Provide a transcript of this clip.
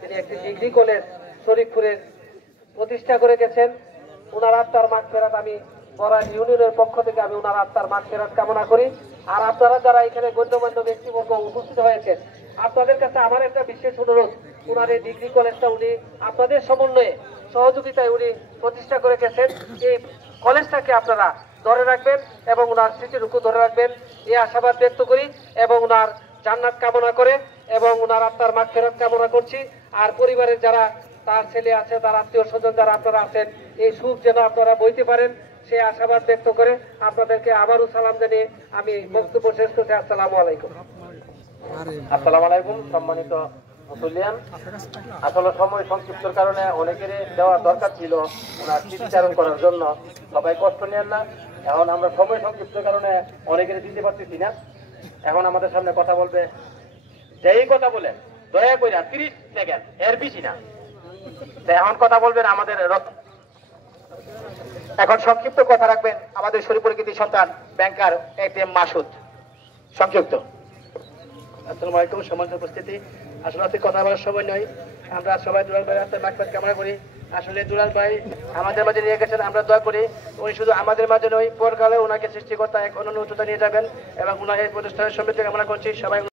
তিনি একটি degree college শরীফপুরে প্রতিষ্ঠা করে গেছেন। ওনার আত্মার মাগফিরাত আমি বড়াই ইউনিয়নের পক্ষ থেকে আমি ওনার আত্মার মাগফিরাত কামনা করি। আর আপনারা যারা এখানে গণ্যমান্য ব্যক্তিবর্গ উপস্থিত হয়েছেন, আপনাদের কাছে আমার একটা বিশেষ অনুরোধ, ওনার এই ডিগ্রি কলেজটা উনি আপনাদের সমন্বয়ে সহযোগিতায় উনি প্রতিষ্ঠা করে গেছেন। এই কলেজটাকে আপনারা ধরে রাখবেন এবং ওনার স্মৃতিটুকু ধরে রাখবেন, এই আশাবাদ ব্যক্ত করি এবং ওনার জান্নাত কামনা করে এবং ওনার আত্মার মাগফিরাত কামনা করছি। আর পরিবারের যারা তার ছেলে আছে, তার আত্মীয় স্বজন যারা আপনারা আছেন, এই সুখ যেন আপনারা বইতে পারেন সেই আশাবাদ ব্যক্ত করে আপনাদেরকে আবারও সালাম জানিয়ে আমি বক্তব্য শেষ করছি। আসসালামু আলাইকুম। আসসালামু আলাইকুম। সম্মানিত মুসলিয়ান, আসলে সময় সংক্ষিপ্তর কারণে অনেকের দেওয়া দরকার ছিল ওনার স্মৃতিচারণ করার জন্য। সবাই কষ্ট নেন না। এখন আমরা সময় সংক্ষিপ্তর কারণে অনেকের দিতে পারতেছি না। এখন আমাদের সামনে কথা বলবে, যেই কথা বলেন দয়া করে 30 সেকেন্ড, এর বেশি না। এখন কথা বলবেন আমাদের এখন সংক্ষিপ্ত কথা রাখবেন আমাদের শরীফপুরের কৃতি সন্তান ব্যাংকার এটিএম মাসুদ। সংক্ষিপ্ত। আসসালামু আলাইকুম। সম্মানিত উপস্থিতি, আসলে আজকে কথা বলার সময় নয়। আমরা সবাই দুলাল ভাই হাতে মাগফিরাত কামনা করি। আসলে দুলাল ভাই আমাদের মাঝে নিয়ে গেছেন, আমরা দোয়া করি উনি শুধু আমাদের মাঝে নয়, পরকালে ওনাকে সৃষ্টিকর্তা এক অনন্য উচ্চতা নিয়ে যাবেন এবং ওনার এই প্রতিষ্ঠানের সমৃদ্ধি কামনা করছি। সবাই